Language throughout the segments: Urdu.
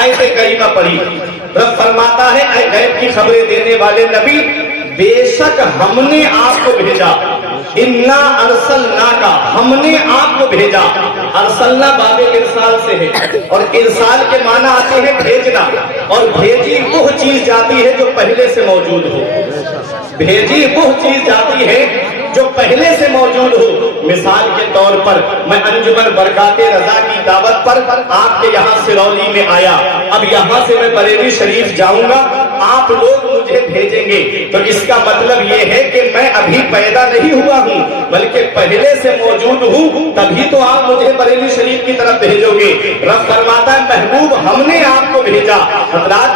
آیت کریمہ پڑھی. رب فرماتا ہے اے غیب کی خبریں دینے والے نبی، بے شک ہم نے آپ کو بھیجا. انا ارسلنا کا، ہم نے آپ کو بھیجا. ارسلنا باب ارسال سے ہے، اور ارسال کے معنی آتے ہیں بھیجنا، اور بھیجی وہ چیز جاتی ہے جو پہلے سے موجود ہو. بھیجی وہ چیز جاتی ہے جو پہلے سے موجود ہو. مثال کے طور پر میں انجمن برکات رضا کی دعوت پر آپ کے یہاں سرولی میں آیا. اب یہاں سے میں بریلی شریف جاؤں گا، آپ لوگ مجھے بھیجیں گے، تو اس کا مطلب یہ ہے کہ میں ابھی پیدا نہیں ہوا ہوں بلکہ پہلے سے موجود ہوں، تبھی تو آپ مجھے بریلی شریف کی طرف بھیجو گے. رب فرماتا ہے محبوب ہم نے آپ کو بھیجا. حضرات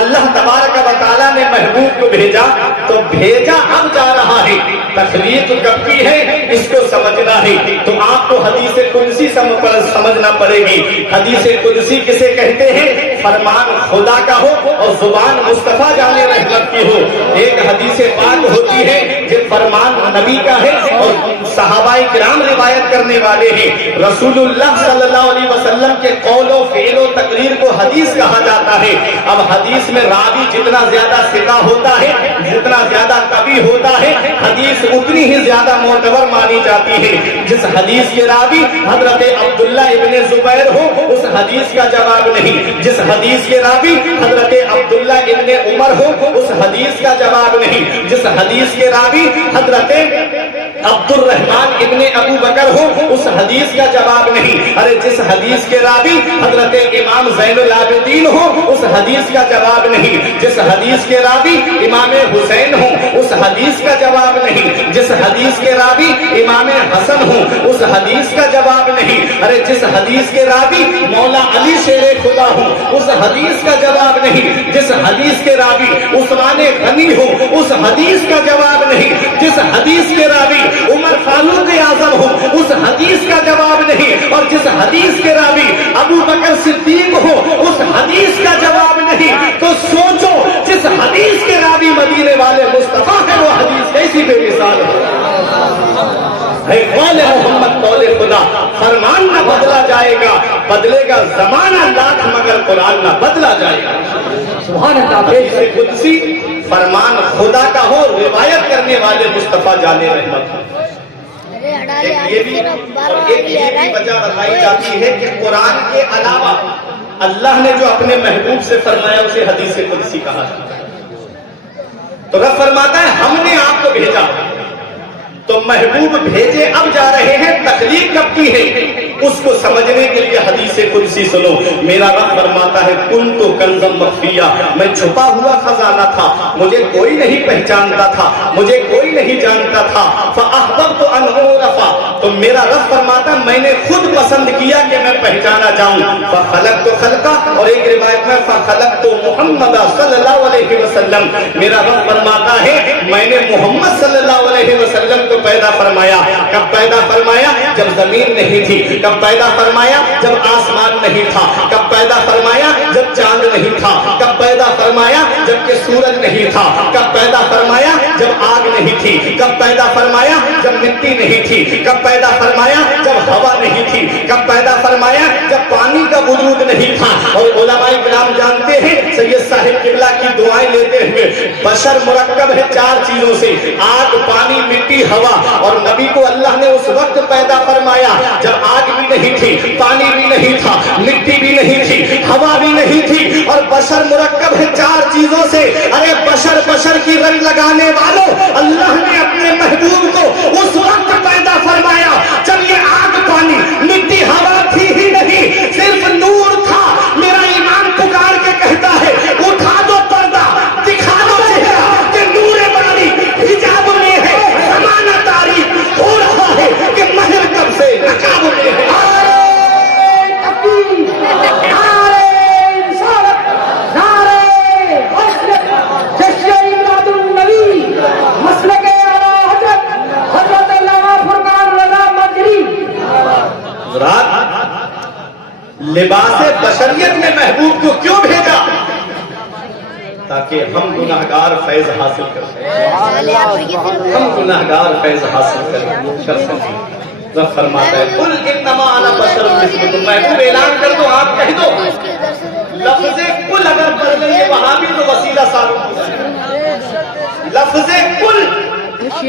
اللہ تبارک و تعالیٰ نے محبوب کو بھیجا، تو بھیجا اب جا رہا ہے. تخلیق کب کی ہے اس کو سمجھنا ہے، تو آپ کو حدیث قدسی سمجھنا پڑے گی. حدیث قدسی کسے کہتے ہیں؟ فرمان خدا کا ہو اور زبان مصطفیٰ جانے رحمت کی ہو. ایک حدیث پاک ہوتی ہے جو فرمان نبی کا ہے اور صحابہ کرام روایت کرنے والے ہیں. رسول اللہ صلی اللہ علیہ وسلم کے قول و فعل و تقریر کو حدیث کہا جاتا ہے. اب حدیث میں راوی جتنا زیادہ ثقہ ہوتا ہے، جتنا زیادہ کبھی ہوتا ہے، حدیث اتنی ہی زیادہ معتبر مانی جاتی ہے. جس حدیث کے راوی حضرت عبداللہ ابن زبیر ہو اس حدیث کا جواب نہیں. جس حدیث کے راوی حضرت عبداللہ ابن عمر ہو اس حدیث کا جواب نہیں. جس حدیث کے راوی حضرت عبد الرحمن ابن ابو بکر ہو اس حدیث کا جواب نہیں. ارے جس حدیث کے راوی حضرت امام زین العابدین ہو اس حدیث کا جواب نہیں. جس حدیث کے راوی امام حسین ہو اس حدیث کا جواب نہیں. جس حدیث کے راوی امام حسن ہو اس حدیث کا جواب نہیں. ارے جس حدیث کے راوی مولا علی شیر خدا ہو اس حدیث کا جواب نہیں. جس حدیث کے راوی عثمان غنی ہو اس حدیث کا جواب نہیں. جس حدیث کے راوی عمر فاروق اعظم ہو اس حدیث کا جواب نہیں. اور جس حدیث کے راوی ابو بکر صدیق ہو اس حدیث کا جواب نہیں. تو سوچو جس حدیث کے راوی مدینے والے مصطفیٰ ہے وہ حدیث کیسی بے مثال ہے. قول محمد قول خدا، فرمان نہ بدلا جائے گا، بدلے گا زمانہ لاکھ مگر قرآن نہ بدلا جائے گا. سبحان اللہ. حدیث قدسی فرمان خدا کا ہو، روایت کرنے والے مصطفیٰ جانے رحمت. ایک یہ بھی وجہ بتائی جاتی ہے کہ قرآن کے علاوہ اللہ نے جو اپنے محبوب سے فرمایا اسے حدیث قدسی کہا جاتا ہے. تو رب فرماتا ہے ہم نے آپ کو بھیجا، تو محبوب بھیجے اب جا رہے ہیں. تخلیق کب کی ہے اس کو سمجھنے کے لیے حدیث قدسی سنو. میرا رب فرماتا ہے کنت کنزا مخفیا، میں چھپا ہوا خزانہ تھا، مجھے کوئی نہیں پہچانتا تھا، مجھے کوئی نہیں جانتا تھا. فاحببت ان اعرف، تو میرا رب فرماتا ہے میں نے خود پسند کیا کہ میں پہچانا جاؤں. فخلقت خلقا، اور ایک روایت میں فخلقت محمد صلی اللہ علیہ وسلم. میرا رب فرماتا ہے میں نے محمد صلی اللہ علیہ وسلم کو پیدا فرمایا. کب پیدا فرمایا؟ جب زمین نہیں تھی. کب پیدا فرمایا؟ جب آسمان نہیں تھا. کب پیدا فرمایا؟ جب چاند نہیں تھا. کب پیدا فرمایا؟ جب کہ سورج نہیں تھا. کب پیدا فرمایا؟ جب آگ نہیں تھی. کب پیدا فرمایا؟ جب مٹی نہیں تھی. کب پیدا فرمایا؟ جب ہوا نہیں تھی. کب پیدا فرمایا؟ جب پانی کا وجود نہیں تھا. اور علماء کرام جانتے ہیں سید صاحب قبلہ کی دعائیں لیتے ہوئے بشر مرکب ہے چار چیزوں سے: آگ، پانی، مٹی، ہوا. اور نبی کو اللہ نے اس وقت پیدا فرمایا جب آگ بھی نہیں تھی، پانی بھی نہیں تھا، مٹی بھی نہیں تھی، ہوا بھی نہیں تھی. اور بشر مرکب ہے چار چیزوں سے. ارے بشر کی رنگ لگانے والوں، اللہ نے اپنے محبوب کو اس وقت پیدا فرمایا جب یہ آگ، پانی، مٹی، ہوا تھی ہی نہیں، صرف نور تھا. میرا ایمان پکار کے کہتا ہے اٹھا دو پردہ، دکھا دو چہرہ کہ نور باری حجاب میں ہے. زمانہ تاریخ ہو رہا ہے کہ مہر کب سے نقاب میں ہے. لباس بشریت میں محبوب کو کیوں بھیجا؟ تاکہ ہم گناہگار فیض حاصل کر سکیں. ہم گناہگار فیض حاصل کر سکیں. رب فرماتا ہے قل انما انا بشر مثلکم. محبوب اعلان کر دو، آپ کہہ دو. رب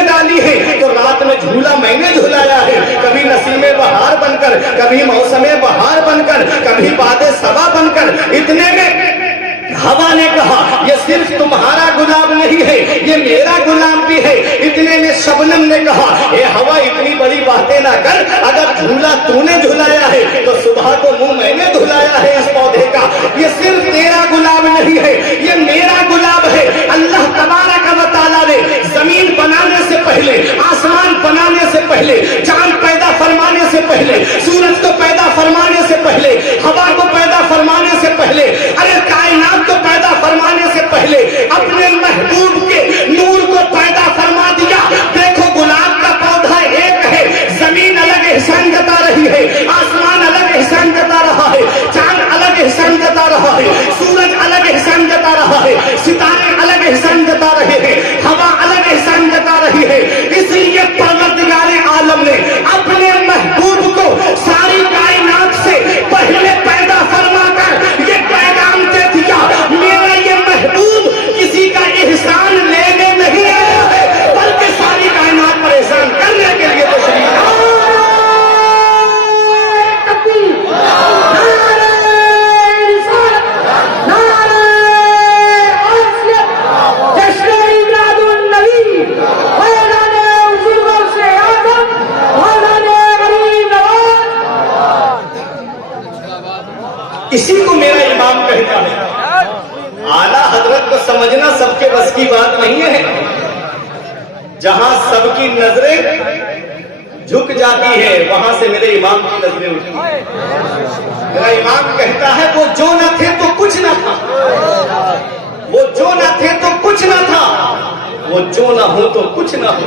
نے ڈالی ہے تو رات میں جھولا میں نے جھلایا ہے، کبھی نسیم بہار بن کر، کبھی موسم بہار بن کر، کبھی باد صبا بن کر۔ اتنے میں ہوا نے کہا یہ صرف تمہارا گلاب نہیں ہے، یہ میرا گلاب بھی ہے۔ اتنے میں شبنم نے کہا اے ہوا اتنی بڑی باتیں نہ کر، اگر جھولا تو نے جھلایا ہے تو صبح کو منہ میں نے دھلایا ہے اس پودے کا۔ یہ صرف تیرا گلاب نہیں ہے، یہ میرا گلاب ہے۔ اللہ تبارک و تعالیٰ نے زمین بنانے سے پہلے، آسمان بنانے سے پہلے، چاند پیدا فرمانے سے پہلے، سورج کو پیدا فرمانے سے پہلے، ہوا کو پیدا فرمانے سے پہلے، ارے کائنات کو پیدا فرمانے سے پہلے اپنے محبوب کے نور کو پیدا فرما دیا۔ دیکھو گلاب کا پودا ایک ہے، زمین الگ احسان جتا رہی ہے، آسمان الگ احسان جتا رہا ہے، چاند الگ احسان جتا رہا ہے، سورج الگ احسان جتا رہا ہے، ستارے الگ احسان جتا رہے ہیں، ہوا الگ احسان جتا رہی ہے۔ اس لیے پروردگار عالم نے اپنے محبوب کو ساری کائنات سے پہلے پیدا فرما کر یہ پیغام دے دیا، میرا یہ محبوب کسی کا احسان لینے نہیں آیا ہے بلکہ ساری کائنات پر احسان کرنے کے لیے تشریف لایا۔ اسی کو میرا امام کہتا ہے، اعلیٰ حضرت کو سمجھنا سب کے بس کی بات نہیں ہے۔ جہاں سب کی نظریں جھک جاتی ہے وہاں سے میرے امام کی نظریں اٹھتی ہیں۔ میرا امام کہتا ہے وہ جو نہ تھے تو کچھ نہ تھا، وہ جو نہ تھے تو کچھ نہ تھا، وہ جو نہ ہو تو کچھ نہ ہو۔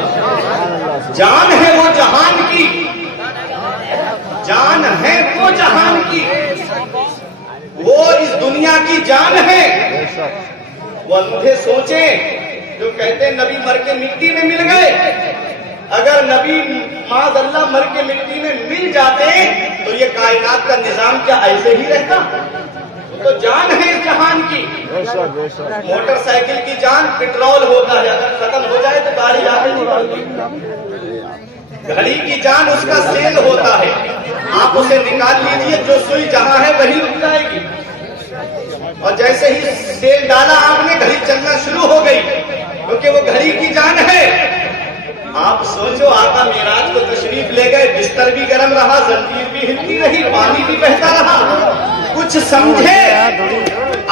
جان ہے وہ جہان کی، جان ہے وہ جہان کی، وہ اس دنیا کی جان ہے۔ وہ اندھے سوچیں جو کہتے ہیں نبی مر کے مٹی میں مل گئے، اگر نبی معاذ اللہ مر کے مٹی میں مل جاتے تو یہ کائنات کا نظام کیا ایسے ہی رہتا؟ وہ تو جان ہے اس جہان کی۔ موٹر سائیکل کی جان پٹرول ہوتا ہے، اگر ختم ہو جائے تو گاڑی آگے نہیں بڑھتی۔ گھڑی کی جان اس کا سیل ہوتا ہے، آپ اسے نکال لیجئے، جو سوئی جہاں ہے وہی رک جائے گی، اور جیسے ہی سیل ڈالا آپ نے گھڑی چلنا شروع ہو گئی، کیونکہ وہ گھڑی کی جان ہے۔ آپ سوچو آقا معراج کو تشریف لے گئے، بستر بھی گرم رہا، زنجیر بھی ہلتی رہی، پانی بھی بہتا رہا، کچھ سمجھے؟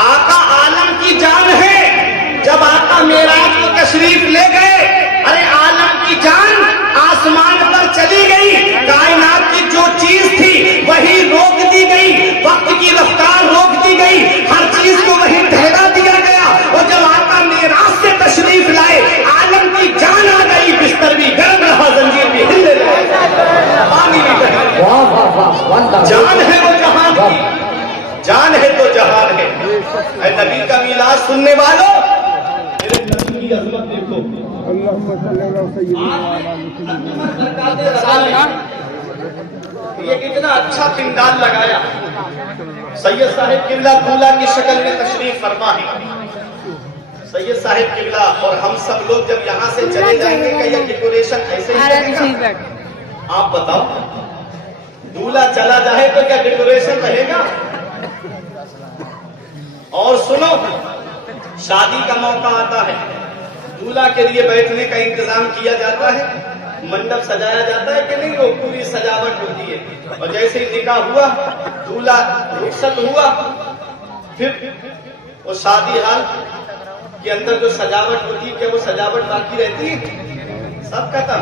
آقا عالم کی جان ہے۔ جب آقا معراج کو تشریف لے گئے، ارے عالم کی جان آسمان پر چلی گئی، کائنات کی جو چیز تھی وہی روک دی گئی، وقت کی رفتار روک دی گئی، ہر چیز کو وہی ٹھہرا دیا گیا۔ اور جب آقا معراج سے تشریف لائے، عالم کی جان آ گئی، بستر بھی گرم رہا، زنجیر بھی ہلنے لگی، پانی بھی بہا۔ جان ہے وہ جہان کی، جان ہے تو جہان ہے۔ اے نبی کا میلاد سننے والوں، میرے نبی کی عظمت دیکھو۔ یہ کتنا اچھا پنڈال لگایا، سید صاحب قبلہ دولہا کی شکل میں تشریف فرما ہے۔ سید صاحب قبلہ اور ہم سب لوگ جب یہاں سے چلے جائیں گے کہ یہ ڈیکوریشن ایسے ہی رہے گا؟ آپ بتاؤ، دولہا چلا جائے تو کیا ڈیکوریشن رہے گا؟ اور سنو، شادی کا موقع آتا ہے، دولہا کے لیے بیٹھنے کا انتظام کیا جاتا ہے، منڈپ سجایا جاتا ہے کہ نہیں؟ وہ پوری سجاوٹ ہوتی ہے، اور جیسے ہی نکاح ہوا، دولہا رخصت ہوا، پھر وہ شادی ہال کے اندر جو سجاوٹ ہوتی ہے کیا وہ سجاوٹ باقی رہتی ہے؟ سب ختم۔